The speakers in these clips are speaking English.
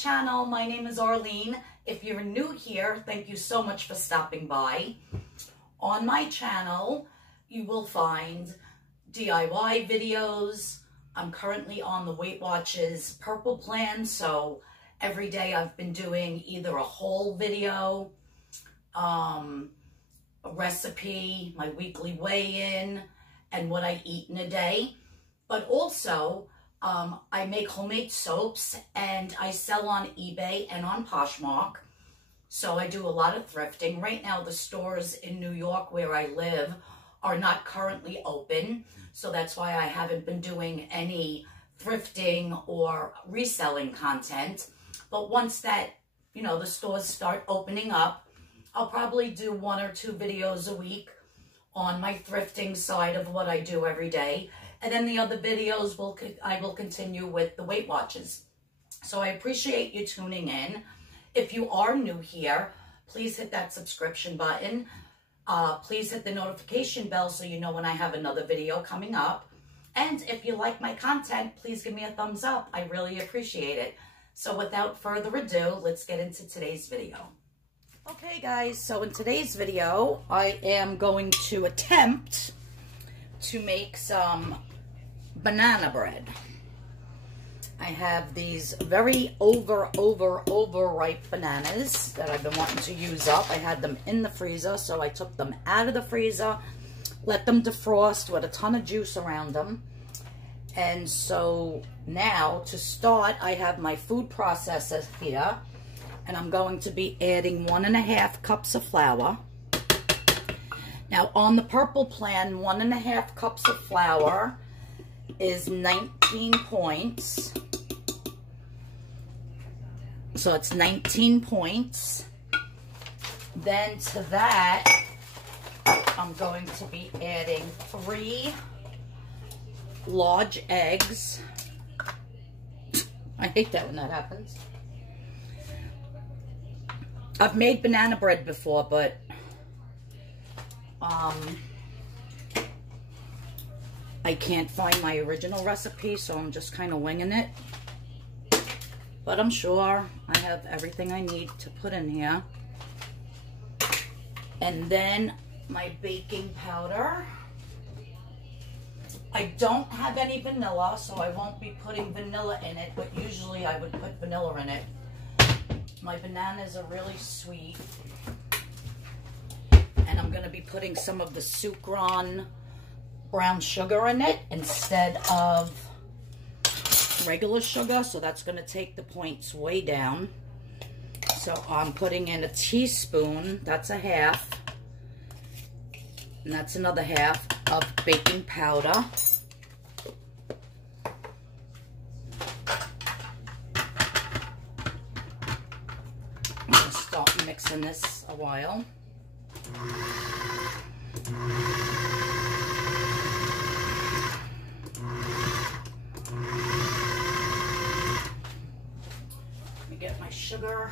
channel. My name is Arlene. If you're new here, thank you so much for stopping by. On my channel, you will find DIY videos. I'm currently on the Weight Watchers purpleplan, so every day I've been doing either a haul video, a recipe, my weekly weigh-in, and what I eat in a day. But also, I make homemade soaps and I sell on eBay and on Poshmark. So I do a lot of thrifting. Right now, the stores in New York where I live are not currently open. So that's why I haven't been doing any thrifting or reselling content. But once that, the stores start opening up, I'll probably do 1 or 2 videos a week on my thrifting side of what I do every day. And then the other videos I will continue with the Weight Watchers. So I appreciate you tuning in. If you are new here, please hit that subscription button. Please hit the notification bell so you know when I have another video coming up. And if you like my content, please give me a thumbs up. I really appreciate it. So without further ado, let's get into today's video. Okay guys, so in today's video, I am going to attempt to make some banana bread. I have these very overripe bananas that I've been wanting to use up. I had them in the freezer, so I took them out of the freezer, let them defrost with a ton of juice around them. And so now to start, I have my food processor here, and I'm going to be adding 1.5 cups of flour. Now on the purpleplan, 1.5 cups of flour is 19 points. So it's 19 points. Then to that, I'm going to be adding 3 large eggs. I hate that when that happens. I've made banana bread before, but I can't find my original recipe, so I'm just kind of winging it. But I'm sure I have everything I need to put in here. And then my baking powder. I don't have any vanilla, so I won't be putting vanilla in it, but usually I would put vanilla in it. My bananas are really sweet. And I'm going to be putting some of the Sukrin brown sugar in it instead of regular sugar, so that's going to take the points way down. So I'm putting in a teaspoon, that's a half, and that's another half of baking powder. I'm going to start mixing this a while. Get my sugar.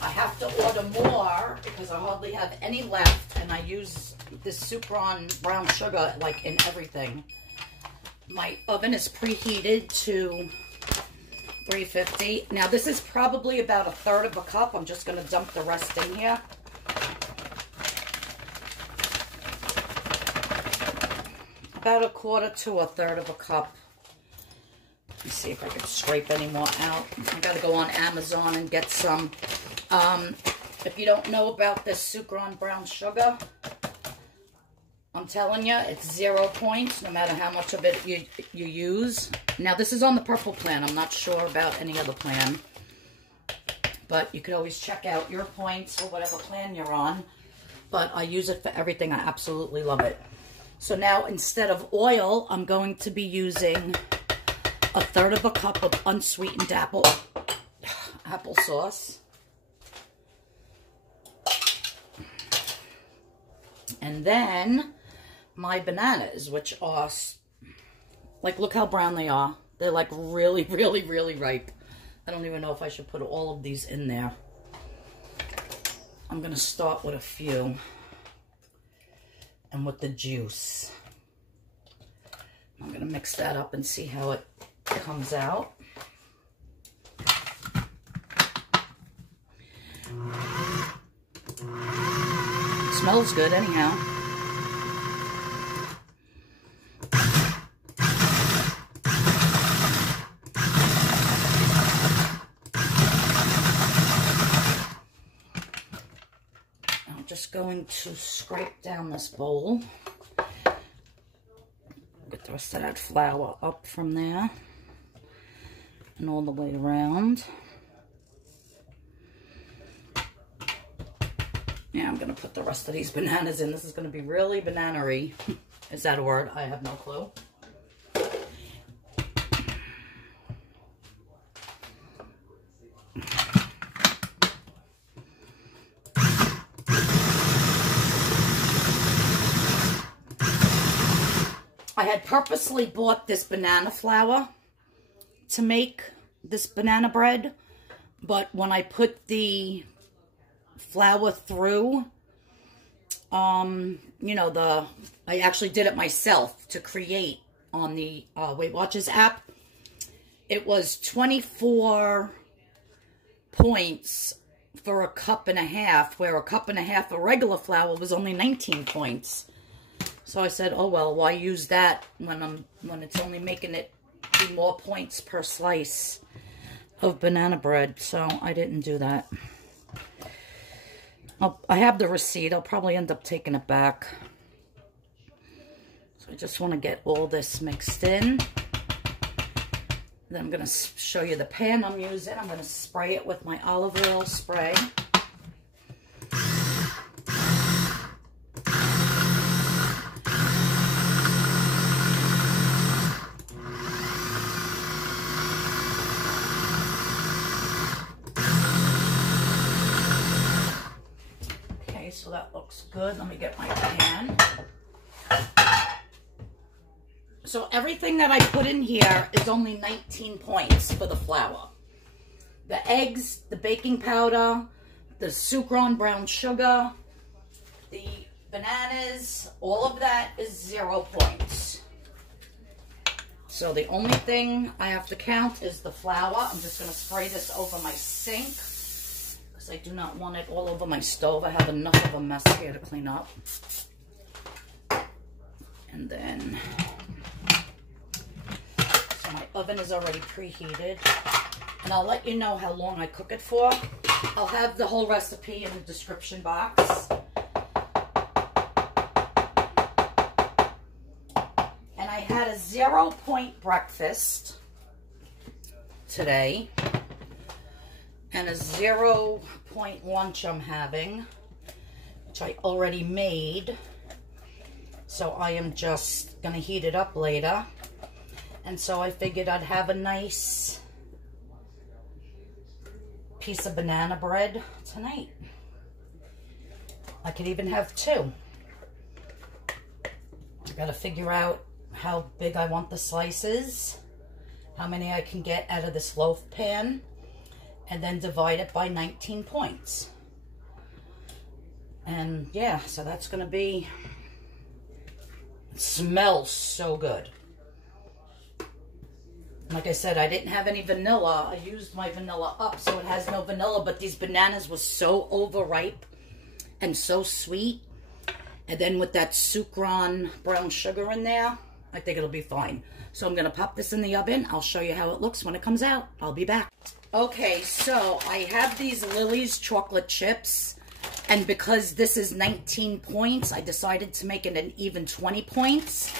I have to order more because I hardly have any left, and I use this Sukrin brown sugar like in everything. My oven is preheated to 350. Now this is probably about 1/3 of a cup. I'm just going to dump the rest in here. About 1/4 to 1/3 of a cup. Let me see if I can scrape any more out. I gotta go on Amazon and get some. If you don't know about this Sukrin brown sugar, I'm telling you, it's 0 points, no matter how much of it you use. Now, this is on the purpleplan. I'm not sure about any other plan. But you could always check out your points or whatever plan you're on. But I use it for everything. I absolutely love it. So now, instead of oil, I'm going to be using 1/3 of a cup of unsweetened applesauce. And then my bananas, which are, like, look how brown they are. They're like really ripe. I don't even know if I should put all of these in there. I'm going to start with a few. And with the juice. I'm going to mix that up and see how it comes out. It smells good anyhow. I'm just going to scrape down this bowl. Get the rest of that flour up from there and all the way around. Yeah, I'm going to put the rest of these bananas in. This is going to be really banana-y. Is that a word? I have no clue. I had purposely bought this banana flour to make this banana bread, but when I put the flour through, you know, I actually did it myself to create on the Weight Watchers app. It was 24 points for a cup and a half, where a cup and a half of regular flour was only 19 points. So I said, oh well, why use that when it's only making it be more points per slice of banana bread? So I didn't do that. I have the receipt. I'll probably end up taking it back. So I just want to get all this mixed in. Then I'm going to show you the pan I'm using. I'm going to spray it with my olive oil spray. So that looks good. Let me get my pan. So everything that I put in here is only 19 points for the flour. The eggs, the baking powder, the Sukrin brown sugar, the bananas, all of that is 0 points. So the only thing I have to count is the flour. I'm just going to spray this over my sink, I do not want it all over my stove. I have enough of a mess here to clean up. And then, so my oven is already preheated. And I'll let you know how long I cook it for. I'll have the whole recipe in the description box. And I had a 0-point breakfast today. And a 0-point lunch I'm having, which I already made. So I am just going to heat it up later. And so I figured I'd have a nice piece of banana bread tonight. I could even have 2. I got to figure out how big I want the slices, how many I can get out of this loaf pan, and then divide it by 19 points. And yeah, so that's going to be, it smells so good. Like I said, I didn't have any vanilla. I used my vanilla up, so it has no vanilla, but these bananas were so overripe and so sweet. And then with that Sukrin brown sugar in there, I think it'll be fine. So I'm going to pop this in the oven. I'll show you how it looks when it comes out. I'll be back. Okay, so I have these Lily's chocolate chips, and because this is 19 points, I decided to make it an even 20 points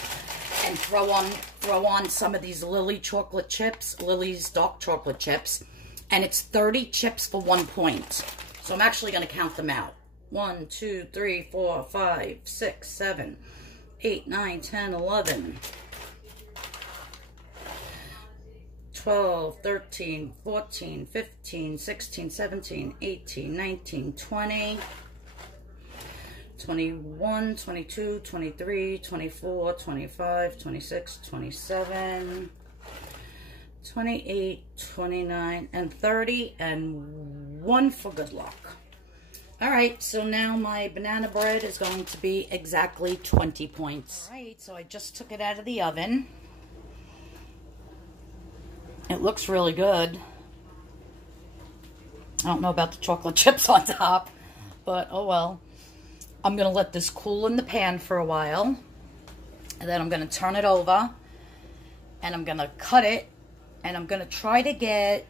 and throw on some of these Lily chocolate chips, Lily's dark chocolate chips, and it's 30 chips for 1 point. So I'm actually going to count them out. 1, 2, 3, 4, 5, 6, 7, 8, 9, 10, 11. 12, 13, 14, 15, 16, 17, 18, 19, 20, 21, 22, 23, 24, 25, 26, 27, 28, 29, and 30, and 1 for good luck. All right, so now my banana bread is going to be exactly 20 points. All right, so I just took it out of the oven. It looks really good. I don't know about the chocolate chips on top, but oh well. I'm going to let this cool in the pan for a while. And then I'm going to turn it over. And I'm going to cut it. And I'm going to try to get,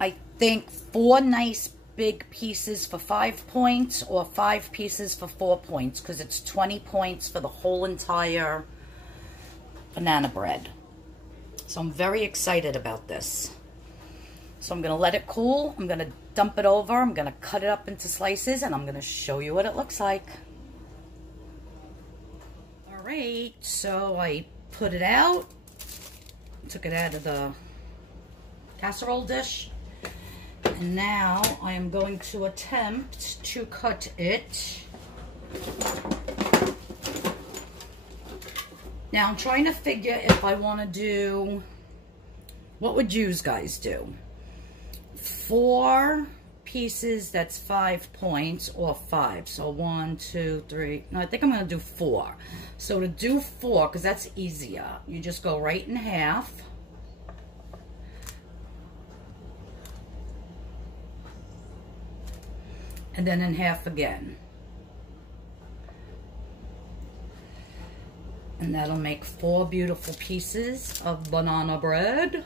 I think, 4 nice big pieces for 5 points. Or 5 pieces for 4 points. Because it's 20 points for the whole entire banana bread. So I'm very excited about this. So I'm going to let it cool. I'm going to dump it over. I'm going to cut it up into slices, and I'm going to show you what it looks like. All right, so I put it out. Took it out of the casserole dish. And now I am going to attempt to cut it. Now I'm trying to figure if I want to do, what would you guys do? 4 pieces, that's 5 points, or 5. So 1, 2, 3. No, I think I'm going to do 4. So to do 4, because that's easier, you just go right in half. And then in half again. And that'll make 4 beautiful pieces of banana bread.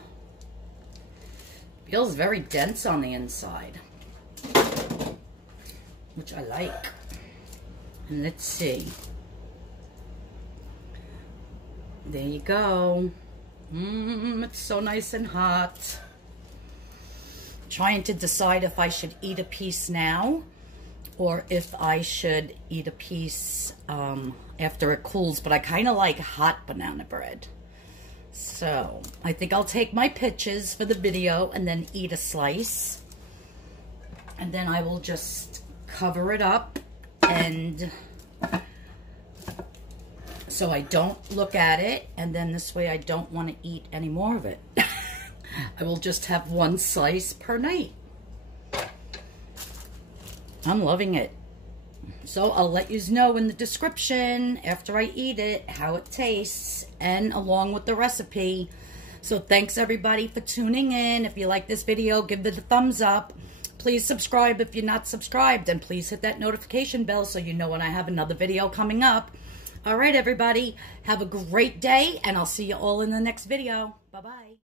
Feels very dense on the inside, which I like. And let's see. There you go. It's so nice and hot. Trying to decide if I should eat a piece now or if I should eat a piece after it cools, but I kind of like hot banana bread. So, I think I'll take my pictures for the video and then eat a slice. And then I will just cover it up, and so I don't look at it, and then this way I don't want to eat any more of it. I will just have 1 slice per night. I'm loving it. So I'll let you know in the description after I eat it how it tastes and along with the recipe. So thanks everybody for tuning in. If you like this video, give it a thumbs up. Please subscribe if you're not subscribed, and please hit that notification bell so you know when I have another video coming up. All right, everybody, have a great day, and I'll see you all in the next video. Bye-bye.